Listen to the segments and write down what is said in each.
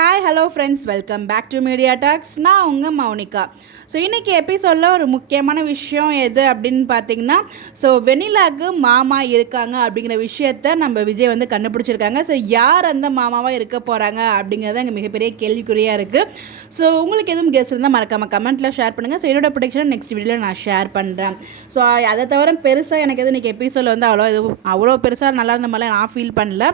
Hi hello friends, welcome back to Media Talks. நான் உங்கள் Mounika. So இன்றைக்கி எபிசோடில் ஒரு முக்கியமான விஷயம் எது அப்படின்னு பார்த்தீங்கன்னா, ஸோ வெண்ணிலாவுக்கு மாமா இருக்காங்க அப்படிங்கிற விஷயத்த நம்ம விஜய் வந்து கண்டுபிடிச்சிருக்காங்க. ஸோ யார் அந்த மாமாவாக இருக்க போகிறாங்க அப்படிங்கிறது அங்கே மிகப்பெரிய கேள்விக்குறியாக இருக்குது. ஸோ உங்களுக்கு எதுவும் கெஸ் இருந்தால் மறக்காமல் கமெண்ட்டில் ஷேர் பண்ணுங்கள். ஸோ என்னோட ப்ரொடிக்ஷன் நெக்ஸ்ட் வீடியோவில் நான் ஷேர் பண்ணுறேன். ஸோ அதை தவிர பெருசாக எனக்கு எதுவும் இன்றைக்கி எபிசோடில் வந்து அவ்வளோ பெருசாக நல்லா இருந்த மாதிரிலாம் நான் ஃபீல் பண்ணல.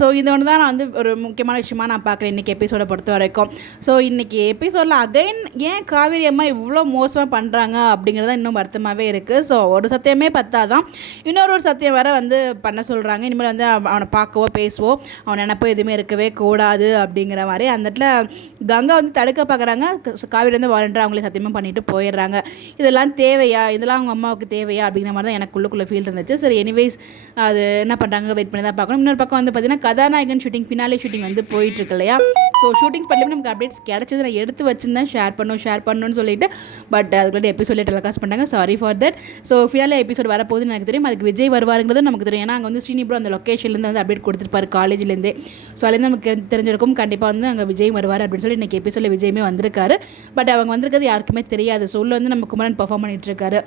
ஸோ இது ஒன்று தான் நான் வந்து ஒரு முக்கியமான விஷயமாக நான் பார்க்குறேன் இன்றைக்கி எபிசோடை பொறுத்த வரைக்கும். ஸோ இன்றைக்கி எபிசோடில் அகைன் ஏன் காவேரி அம்மா இவ்வளோ மோசமாக பண்ணுறாங்க அப்படிங்கிறது இன்னும் வருத்தமாகவே இருக்குது. ஸோ ஒரு சத்தியமே பத்தாதான், இன்னொரு சத்தியம் வேறு வந்து பண்ண சொல்கிறாங்க. இனிமேல் வந்து அவனை பார்க்கவோ பேசுவோ அவன் நினப்போ எதுவுமே இருக்கவே கூடாது அப்படிங்கிற மாதிரி அந்த இடத்துல கங்கா வந்து தடுக்க பார்க்குறாங்க. காவேரி வந்து வாலண்டராக அவங்களே சத்தியமாக பண்ணிட்டு போயிடுறாங்க. இதெல்லாம் தேவையா, இதெல்லாம் அவங்க அம்மாவுக்கு தேவையா அப்படிங்கிற மாதிரி தான் எனக்குள்ளே ஃபீல் இருந்துச்சு. சரி, எனிவேஸ் அது என்ன பண்ணுறாங்க வெயிட் பண்ணி தான் பார்க்கணும். இன்னொரு பக்கம் வந்து பார்த்திங்கன்னா கதாநாயகன் ஷூட்டிங், ஃபினாலே ஷூட்டிங் வந்து போயிட்டுருக்கு இல்லையா. ஸோ ஷூட்டிங்ஸ் பண்ணி நமக்கு அப்டேட்ஸ் கிடச்சது, நான் எடுத்து வச்சுருந்தேன் ஷேர் பண்ணணும்னு சொல்லிட்டு. பட் அதுக்குள்ளே எபிசோடில் டெலிகாஸ்ட் பண்ணாங்க. Sorry for that. So finale episode வரப்போகுதுன்னு எனக்கு தெரியும். அதுக்கு விஜய் வருவாருங்கிறது நமக்கு தெரியும். ஏன்னா அங்கே வந்து ஸ்ரீனிப்ரோ அந்த லொக்கேஷன்லேருந்து வந்து அப்டேட் கொடுத்துருப்பாரு காலேஜ்லேருந்தே. ஸோ அதுலேருந்து நமக்கு தெரிஞ்சிருக்கும் கண்டிப்பாக வந்து அங்கே விஜய் வருவார் அப்படின்னு சொல்லி இன்றைக்கி எபிசோடில் விஜயமே வந்திருக்காரு. பட் அவங்க வந்திருக்கிறது யாருக்குமே தெரியாது. ஸோ உள்ள வந்து நம்ம குமரன் பர்ஃபார்ம் பண்ணிகிட்ருக்காரு.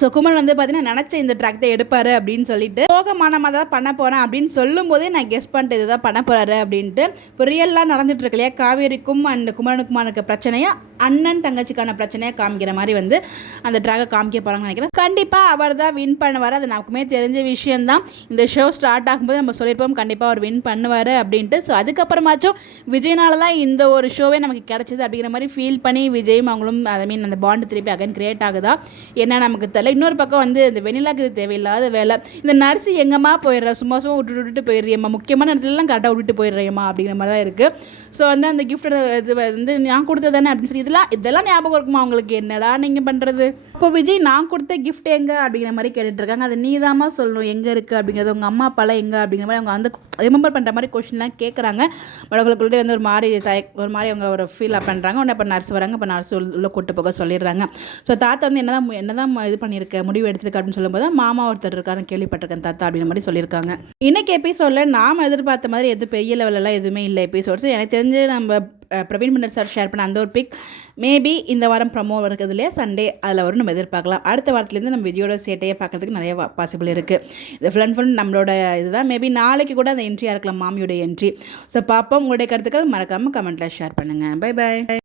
ஸோ குமரன் வந்து பார்த்தீங்கன்னா நினச்ச இந்த ட்ராக் தான் எடுப்பார் அப்படின்னு சொல்லிட்டு சோகமானமாக தான் பண்ண போகிறேன் அப்படின்னு சொல்லும் போதே நான் கெஸ் பண்ணிட்டு இது தான் பண்ண போகிறாரு அப்படின்ட்டு. இப்போ ரியலாக நடந்துட்டு இருக்கு இல்லையா, காவேரிக்கும் அண்ட் குமரனுக்குமான இருக்க பிரச்சனையாக அண்ணன் தங்கச்சிக்கான பிரச்சனையாக காமிக்கிற மாதிரி வந்து அந்த ட்ராகை காமிக்க போகிறாங்கன்னு நினைக்கிறேன். கண்டிப்பாக அவர் தான் வின் பண்ணுவார், அது நமக்குமே தெரிஞ்ச விஷயந்தான். இந்த ஷோ ஸ்டார்ட் ஆகும்போது நம்ம சொல்லியிருப்போம் கண்டிப்பாக அவர் வின் பண்ணுவார் அப்படின்ட்டு. ஸோ அதுக்கப்புறமாச்சும் விஜய்னால தான் இந்த ஒரு ஷோவே நமக்கு கிடச்சிது அப்படிங்கிற மாதிரி ஃபீல் பண்ணி விஜயும் அவங்களும் ஐ மீன் அந்த பாண்டு திருப்பி அகைன் கிரியேட் ஆகுதா என்ன நமக்கு தெரியல. இன்னொரு பக்கம் வந்து இந்த வெண்ணிலாக்கு இது தேவையில்லாத வேலை. இந்த நர்ஸு எங்கம்மா போயிடுறா, சும்மா விட்டுட்டு போயிடுறியம்மா, முக்கியமான இடத்துலலாம் கரெக்டாக விட்டுட்டு போயிடுறியம்மா அப்படிங்கிற மாதிரி தான் இருக்குது. ஸோ வந்து அந்த கிஃப்ட் இது வந்து நான் கொடுத்தது தானே அப்படின்னு சொல்லி இதெல்லாம் ஞாபகம் இருக்குமா அவங்களுக்கு, என்னடா நீங்கள் பண்ணுறது. இப்போ விஜய் நான் கொடுத்த கிஃப்ட் எங்கே அப்படிங்கிற மாதிரி கேட்டுட்ருக்காங்க. அது நீ தாம்மா சொல்லணும் எங்கே இருக்குது அப்படிங்கிறது, உங்கள் அம்மா அப்பாலாம் எங்கே அப்படிங்கிற மாதிரி அவங்க வந்து ரிமெம்பர் பண்ணுற மாதிரி கொஷின்லாம் கேட்குறாங்க. பட் அவங்களுக்குள்ளே வந்து ஒரு மாதிரி அவங்க ஒரு ஃபீல் பண்ணுறாங்க. உடனே இப்போ நர்ஸ் வராங்க, இப்போ நர்ஸ் உள்ளே கூட்டு போக சொல்லிடுறாங்க. ஸோ தாத்தா வந்து என்னதான் இது பண்ணியிருக்க முடிவு எடுத்திருக்க அப்படின்னு சொல்லும்போது மாமா ஒருத்தர் இருக்காருன்னு கேள்விப்பட்டிருக்கேன் தாத்தா அப்படிங்கிற மாதிரி சொல்லியிருக்காங்க. இன்றைக்கி எபிசோடில் நாம் எதிர்பார்த்த மாதிரி எதுவும் பெரிய லெவலெல்லாம் எதுவுமே இல்லை எபிசோட்ஸ். எனக்கு தெரிஞ்சு நம்ம பிரவீன் மன்னர் சார் ஷேர் பண்ண அந்த ஒரு பிக் மேபி இந்த வாரம் ப்ரமோ இருக்கிறது இல்லையா, சண்டே அதில் வரும் நம்ம எதிர்பார்க்கலாம். அடுத்த வாரத்துலேருந்து நம்ம விஜயோட சேட்டையை பார்க்கறதுக்கு நிறைய பாசிபிள் இருக்குது. இது ஃபுல் நம்மளோட இதுதான். மேபி நாளைக்கு கூட அந்த என்ட்ரியாக இருக்கலாம், மாமியோட என்ட்ரி. ஸோ பார்ப்போம். உங்களுடைய கருத்துக்கள் மறக்காமல் கமெண்ட்டில் ஷேர் பண்ணுங்கள். Bye bye.